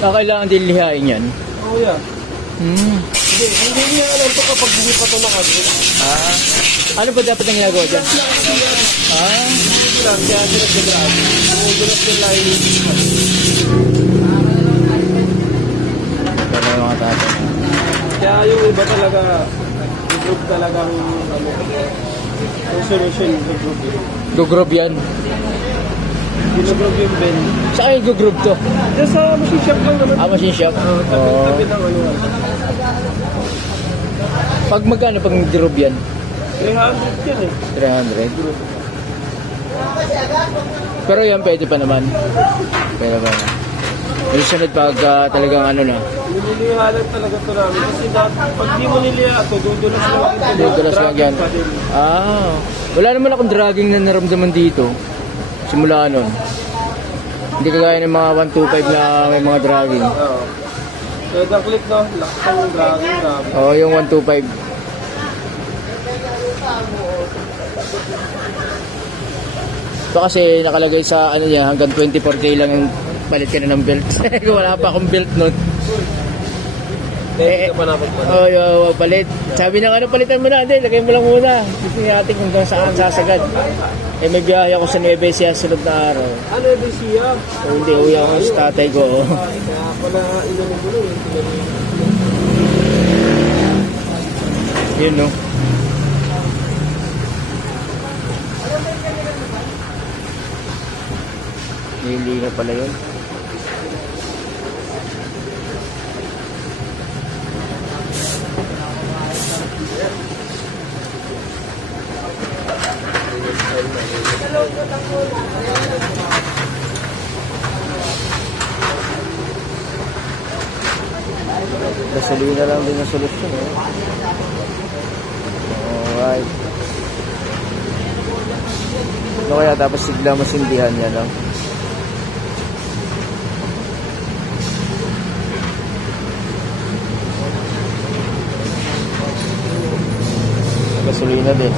Kailangan din lihain yan. Oo, yeah. Hindi niya alam ito kapag hindi pa ito nakagod. Ano ba dapat ang ginagawa dyan? Hindi lang, kaya sinagdadrago. Dulas din lang yung Pero mga tatay. kaya yung iba talaga, i-group talagang yung solution yung group yun. Gugroup yan. Ginugroup yung Ben. Saan yung gugroup to? Diyan sa machine shop lang naman. Machine shop? Tabi ng ano. Pag magkano pag nag-group yan? 300 yan eh. 300? Pero yan pwede pa naman. Pwede pa naman. Yung sunod pag talagang ano na. Nililihalan talaga ito namin. Kasi pag di mo niliha ito, dudulas lang ito. Dudulas lang yan. Wala naman akong dragging na naramdaman dito. Simula nun. Hindi kagaya ng mga 125 na may mga dragging. Oo. So, the click no, lakas ng dragging grabe. Oo, yung 125. Ito kasi nakalagay sa ano niya, hanggang 24K lang yung palit ka na ng belt. Wala pa akong belt nun. Hindi ka pa napagpalit. Oo, palit. Sabi ng ano, palitan mo na. Hindi, lagay mo lang muna. Gusto natin kung saan sasagad. May biyahe ako sa Nueva Ecija sunod na araw. Ano yung siya? Hindi, uwi ako sa tatay ko. Kaya pala ilan-gulo eh. Yun, no? Hindi na pala yun. Gasolina lang din ang solusyon. Alright. Ano kaya tapos sigla masindihan niya lang. Gasolina din.